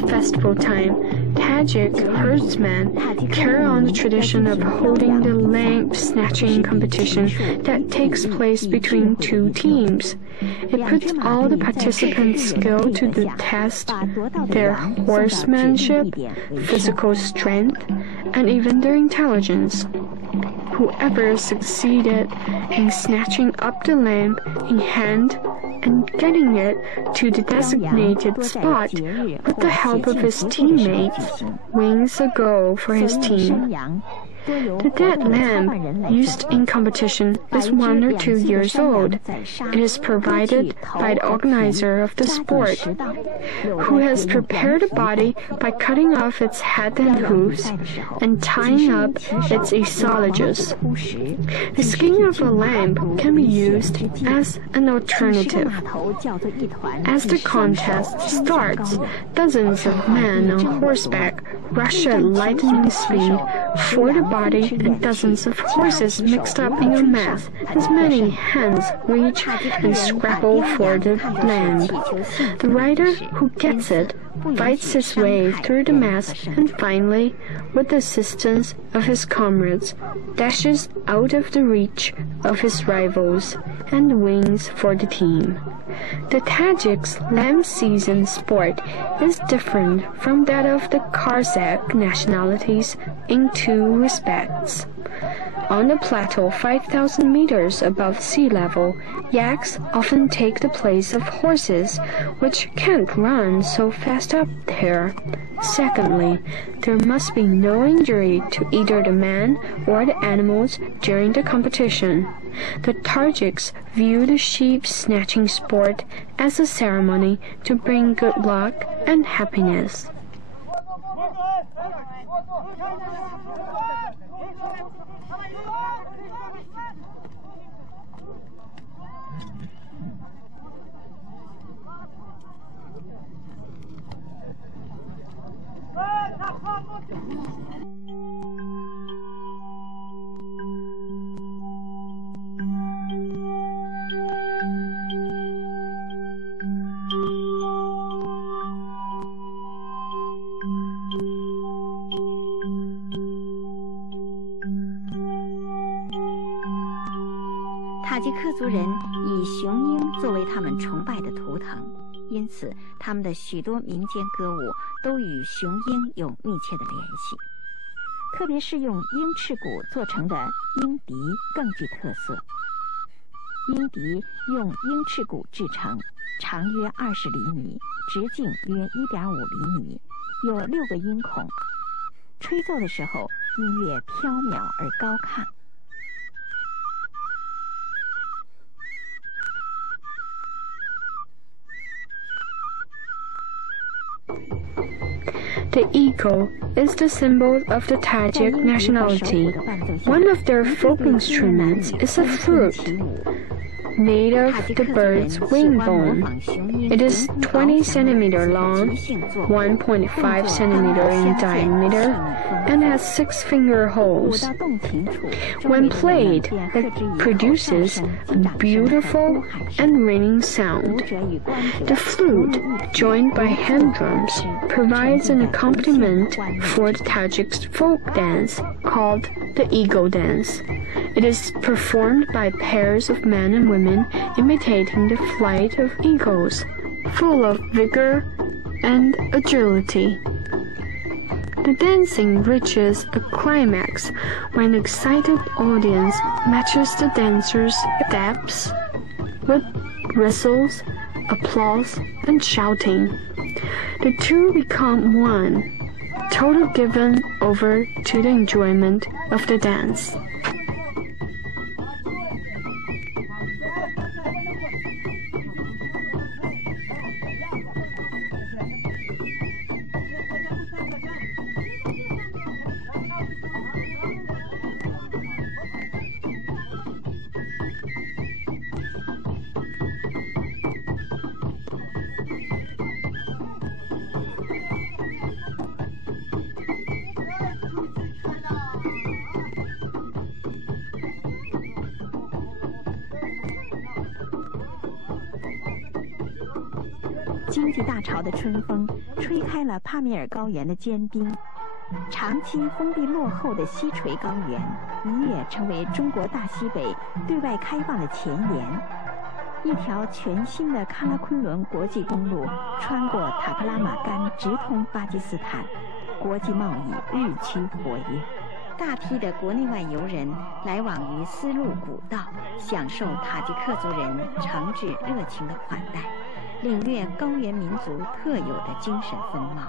festival time, Tajik herdsmen carry on the tradition of holding the lamb snatching competition that takes place between two teams. It puts all the participants' skill to the test, their horsemanship, physical strength, and even their intelligence. Whoever succeeded in snatching up the lamb in hand and getting it to the designated spot with the help of his teammates wins a goal for his team. The dead lamb used in competition is 1 or 2 years old. It is provided by the organizer of the sport, who has prepared the body by cutting off its head and hooves and tying up its esophagus. The skin of a lamb can be used as an alternative. As the contest starts, dozens of men on horseback rush at lightning speed for the body, and dozens of horses mixed up in a mass, as many hands reach and scrabble for the lamb. The rider who gets it fights his way through the mass and finally, with the assistance of his comrades, dashes out of the reach of his rivals and wins for the team. The Tajiks' lamb season sport is different from that of the Kazakh nationalities in 2 respects. On the plateau 5,000 meters above sea level, yaks often take the place of horses, which can't run so fast up there. Secondly, there must be no injury to either the man or the animals during the competition. The Tajiks view the sheep snatching sport as a ceremony to bring good luck and happiness.塔吉克族人以雄鹰作为他们崇拜的图腾，因此他们的许多民间歌舞都与雄鹰有密切的联系。特别是用鹰翅骨做成的鹰笛更具特色。鹰笛用鹰翅骨制成，长约20厘米，直径约1.5厘米，有6个音孔。吹奏的时候，音乐飘渺而高亢。The eagle is the symbol of the Tajik nationality. One of their folk instruments is a flute, made of the bird's wing bone. It is 20 centimeters long, 1.5 centimeters in diameter, and has 6 finger holes. When played, it produces a beautiful and ringing sound. The flute, joined by hand drums, provides an accompaniment for the Tajik folk dance called the eagle dance. It is performed by pairs of men and women imitating the flight of eagles, full of vigor and agility. The dancing reaches a climax when an excited audience matches the dancers' steps with whistles, applause, and shouting. The two become one, totally given over to the enjoyment of the dance. 经济大潮的春风吹开了帕米尔高原的坚冰，长期封闭落后的西垂高原一跃成为中国大西北对外开放的前沿。一条全新的喀拉昆仑国际公路穿过塔克拉玛干，直通巴基斯坦，国际贸易日趋活跃。大批的国内外游人来往于丝路古道，享受塔吉克族人诚挚热情的款待，领略高原民族特有的精神风貌。